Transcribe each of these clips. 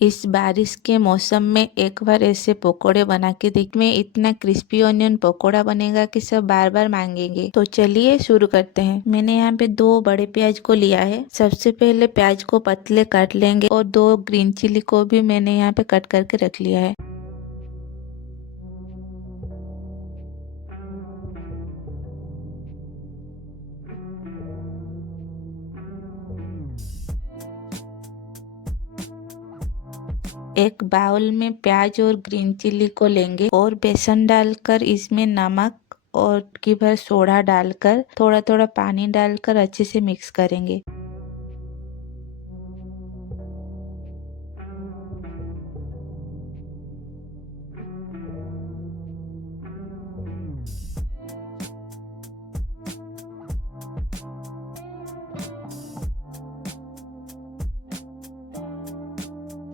इस बारिश के मौसम में एक बार ऐसे पकोड़े बना के देख में इतना क्रिस्पी ऑनियन पकोड़ा बनेगा कि सब बार बार मांगेंगे। तो चलिए शुरू करते हैं। मैंने यहाँ पे 2 बड़े प्याज को लिया है। सबसे पहले प्याज को पतले काट लेंगे और 2 ग्रीन चिली को भी मैंने यहाँ पे कट करके रख लिया है। एक बाउल में प्याज और ग्रीन चिल्ली को लेंगे और बेसन डालकर इसमें नमक और की भर सोडा डालकर थोड़ा थोड़ा पानी डालकर अच्छे से मिक्स करेंगे।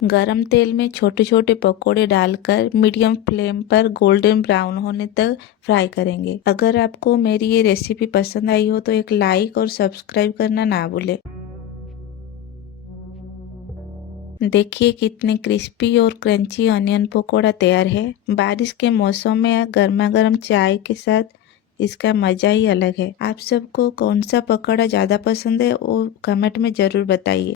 गरम तेल में छोटे छोटे पकोड़े डालकर मीडियम फ्लेम पर गोल्डन ब्राउन होने तक फ्राई करेंगे। अगर आपको मेरी ये रेसिपी पसंद आई हो तो एक लाइक और सब्सक्राइब करना ना भूले। देखिए कितने क्रिस्पी और क्रंची अनियन पकोड़ा तैयार है। बारिश के मौसम में गर्मा गर्म चाय के साथ इसका मजा ही अलग है। आप सबको कौन सा पकौड़ा ज्यादा पसंद है वो कमेंट में जरूर बताइए।